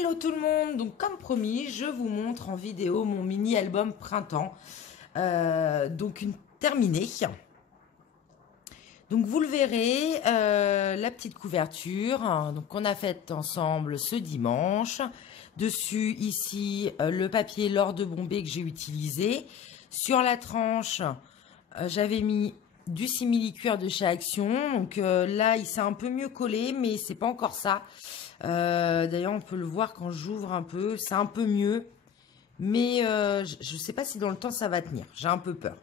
Hello tout le monde, donc comme promis, je vous montre en vidéo mon mini album printemps, donc une terminée. Donc vous le verrez, la petite couverture, hein, donc qu'on a faite ensemble ce dimanche. Dessus ici le papier L'Or de Bombay que j'ai utilisé. Sur la tranche, j'avais mis du simili-cuir de chez Action, donc là il s'est un peu mieux collé, mais c'est pas encore ça. D'ailleurs on peut le voir quand j'ouvre un peu, c'est un peu mieux, mais je sais pas si dans le temps ça va tenir, j'ai un peu peur.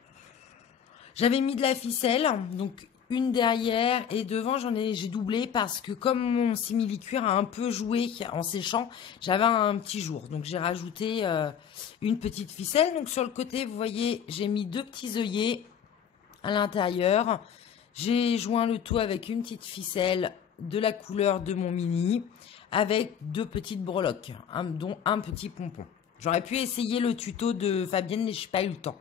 J'avais mis de la ficelle, donc une derrière et devant j'ai doublé parce que comme mon simili-cuir a un peu joué en séchant, j'avais un petit jour, donc j'ai rajouté une petite ficelle. Donc sur le côté vous voyez j'ai mis deux petits œillets à l'intérieur, j'ai joint le tout avec une petite ficelle de la couleur de mon mini avec deux petites breloques, dont un petit pompon. J'aurais pu essayer le tuto de Fabienne, mais je n'ai pas eu le temps.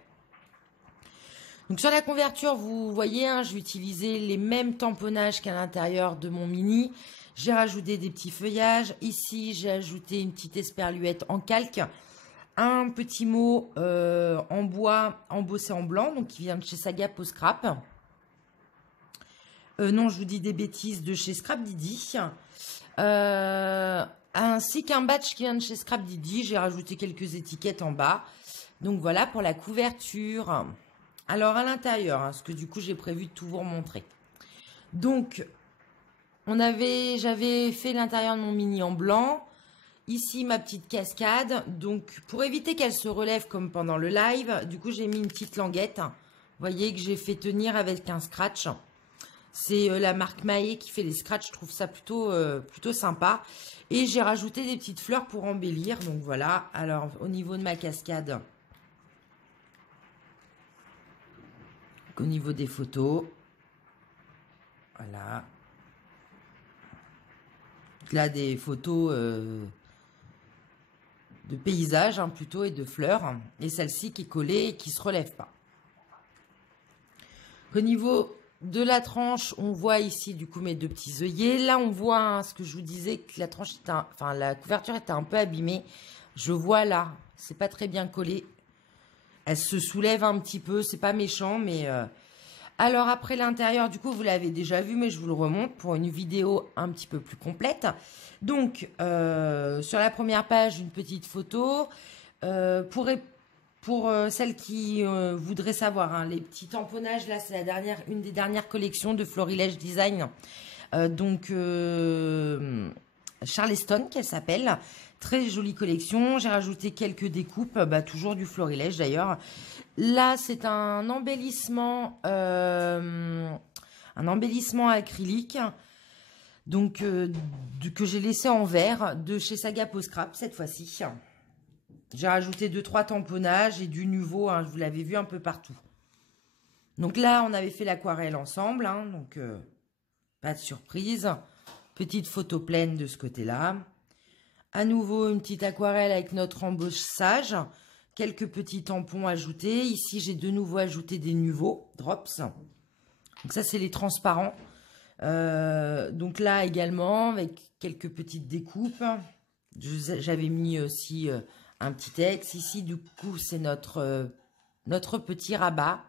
Donc sur la couverture, vous voyez, hein, j'ai utilisé les mêmes tamponnages qu'à l'intérieur de mon mini. J'ai rajouté des petits feuillages. Ici, j'ai ajouté une petite esperluette en calque. Un petit mot en bois embossé en blanc, donc qui vient de chez Saga Post Scrap. Non, je vous dis des bêtises, de chez Scrap Didi. Ainsi qu'un batch qui vient de chez Scrap Didi. J'ai rajouté quelques étiquettes en bas. Donc voilà pour la couverture. Alors à l'intérieur, hein, parce que du coup j'ai prévu de tout vous remontrer. Donc j'avais fait l'intérieur de mon mini en blanc. Ici ma petite cascade. Donc pour éviter qu'elle se relève comme pendant le live, du coup j'ai mis une petite languette. Vous voyez que j'ai fait tenir avec un scratch. C'est la marque Mahé qui fait les scratchs. Je trouve ça plutôt sympa. Et j'ai rajouté des petites fleurs pour embellir. Donc voilà. Alors au niveau de ma cascade. Au niveau des photos, voilà, là des photos de paysages hein, plutôt et de fleurs, et celle-ci qui est collée et qui se relève pas. Au niveau de la tranche, on voit ici du coup mes deux petits œillets. Là on voit hein, ce que je vous disais, que la tranche la couverture était un peu abîmée. Je vois là, c'est pas très bien collé. Elle se soulève un petit peu, c'est pas méchant, mais... Alors après l'intérieur, du coup, vous l'avez déjà vu, mais je vous le remonte pour une vidéo un petit peu plus complète. Donc, sur la première page, une petite photo. Pour celles qui voudraient savoir, hein, les petits tamponnages, là, c'est une des dernières collections de Florilège Design. Charleston, qu'elle s'appelle. Très jolie collection. J'ai rajouté quelques découpes, toujours du Florilège d'ailleurs. Là, c'est un embellissement acrylique, donc que j'ai laissé en verre de chez Saga Post Scrap cette fois-ci. J'ai rajouté 2-3 tamponnages et du nouveau, hein, vous l'avez vu un peu partout. Donc là, on avait fait l'aquarelle ensemble, hein, donc pas de surprise. Petite photo pleine de ce côté-là. À nouveau, une petite aquarelle avec notre embossage. Quelques petits tampons ajoutés. Ici, j'ai de nouveau ajouté des nouveaux drops. Donc ça, c'est les transparents. Donc là également, avec quelques petites découpes. J'avais mis aussi un petit texte. Ici, du coup, c'est notre petit rabat.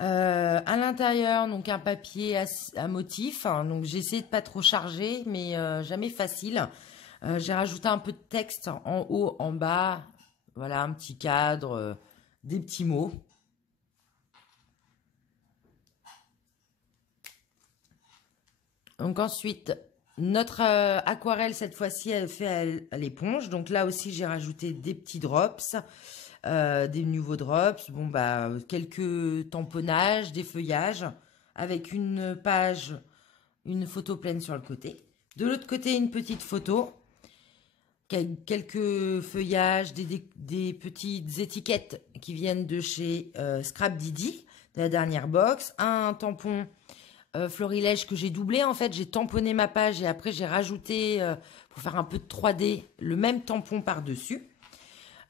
À l'intérieur, donc un papier à motif. Hein, donc j'ai essayé de pas trop charger, mais jamais facile. J'ai rajouté un peu de texte en haut, en bas. Voilà, un petit cadre, des petits mots. Donc ensuite, notre aquarelle, cette fois-ci, elle fait à l'éponge. Donc là aussi, j'ai rajouté des petits drops, des nouveaux drops. Bon, quelques tamponnages, des feuillages, avec une page, une photo pleine sur le côté. De l'autre côté, une petite photo. Quelques feuillages, des petites étiquettes qui viennent de chez Scrap Didi, de la dernière box. Un tampon Florilège que j'ai doublé. En fait, j'ai tamponné ma page et après j'ai rajouté, pour faire un peu de 3D, le même tampon par-dessus.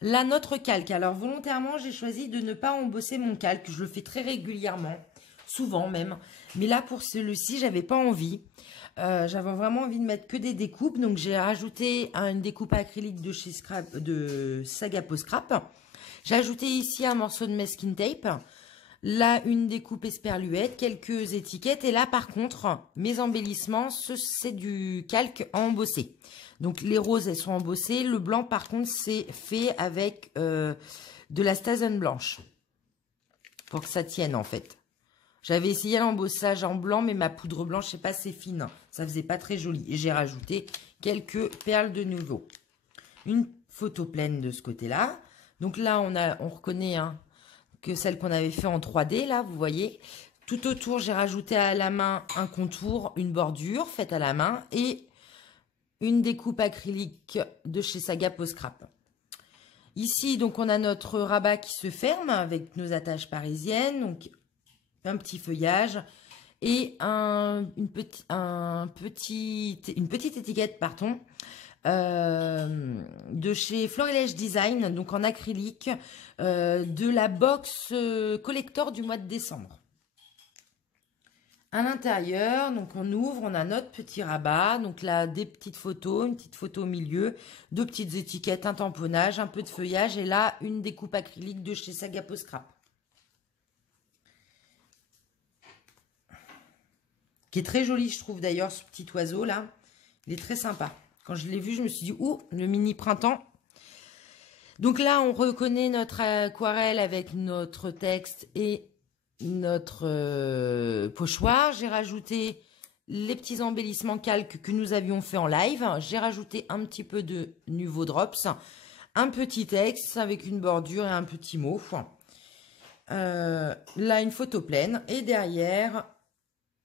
Là, notre calque. Alors, volontairement, j'ai choisi de ne pas embosser mon calque. Je le fais très régulièrement. souvent même. Mais là, pour celui-ci, j'avais pas envie. J'avais vraiment envie de mettre que des découpes. Donc, j'ai rajouté une découpe acrylique de chez Scrap, de Saga Post Scrap. J'ai ajouté ici un morceau de masking tape. Là, une découpe esperluette, quelques étiquettes. Et là, par contre, mes embellissements, c'est du calque embossé. Donc, les roses, elles sont embossées. Le blanc, par contre, c'est fait avec de la Stazen blanche. Pour que ça tienne, en fait. J'avais essayé l'embossage en blanc, mais ma poudre blanche, c'est pas assez fine. Ça faisait pas très joli. Et j'ai rajouté quelques perles de nouveau. Une photo pleine de ce côté-là. Donc là, on reconnaît que celle qu'on avait fait en 3D, là, vous voyez. Tout autour, j'ai rajouté à la main un contour, une bordure faite à la main et une découpe acrylique de chez Saga Post Scrap. Ici, donc, on a notre rabat qui se ferme avec nos attaches parisiennes. Donc, un petit feuillage et une petite étiquette, pardon, de chez Florilège Design, donc en acrylique, de la box collector du mois de décembre. À l'intérieur, donc on ouvre, on a notre petit rabat, donc là des petites photos, une petite photo au milieu, deux petites étiquettes, un tamponnage, un peu de feuillage et là une découpe acrylique de chez Saga Post Scrap. Qui est très joli, je trouve d'ailleurs, ce petit oiseau là. Il est très sympa. Quand je l'ai vu, je me suis dit, ouh, le mini printemps. Donc là, on reconnaît notre aquarelle avec notre texte et notre pochoir. J'ai rajouté les petits embellissements calques que nous avions fait en live. J'ai rajouté un petit peu de Nuvo Drops, un petit texte avec une bordure et un petit mot. Là, une photo pleine. Et derrière,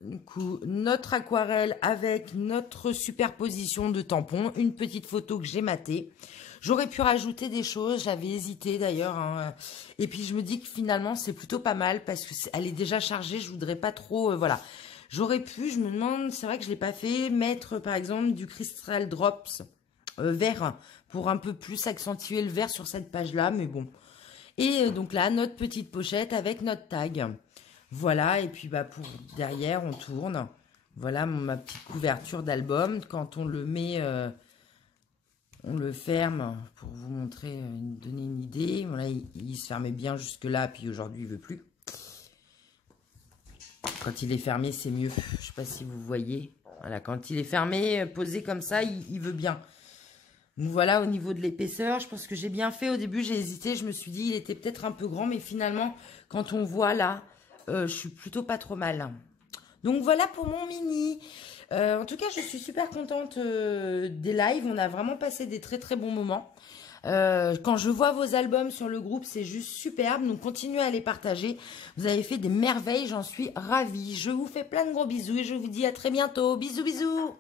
du coup, notre aquarelle avec notre superposition de tampons, une petite photo que j'ai matée. J'aurais pu rajouter des choses, j'avais hésité d'ailleurs. Et puis je me dis que finalement c'est plutôt pas mal parce que elle est déjà chargée, je voudrais pas trop, voilà. J'aurais pu, je me demande, c'est vrai que je l'ai pas fait, mettre par exemple du Crystal Drops vert pour un peu plus accentuer le vert sur cette page-là, mais bon. Et donc là, notre petite pochette avec notre tag. Voilà, et puis bah pour derrière, on tourne. Voilà ma petite couverture d'album. Quand on le met, on le ferme pour vous montrer, donner une idée. Voilà, il se fermait bien jusque-là, puis aujourd'hui, il veut plus. Quand il est fermé, c'est mieux. Je sais pas si vous voyez. Voilà, quand il est fermé, posé comme ça, il veut bien. Donc voilà, au niveau de l'épaisseur, je pense que j'ai bien fait. Au début, j'ai hésité. Je me suis dit, il était peut-être un peu grand, mais finalement, quand on voit là, je suis plutôt pas trop mal. Donc voilà pour mon mini. En tout cas, je suis super contente des lives. On a vraiment passé des très très bons moments. Quand je vois vos albums sur le groupe, c'est juste superbe. Donc continuez à les partager. Vous avez fait des merveilles, j'en suis ravie. Je vous fais plein de gros bisous et je vous dis à très bientôt. Bisous bisous.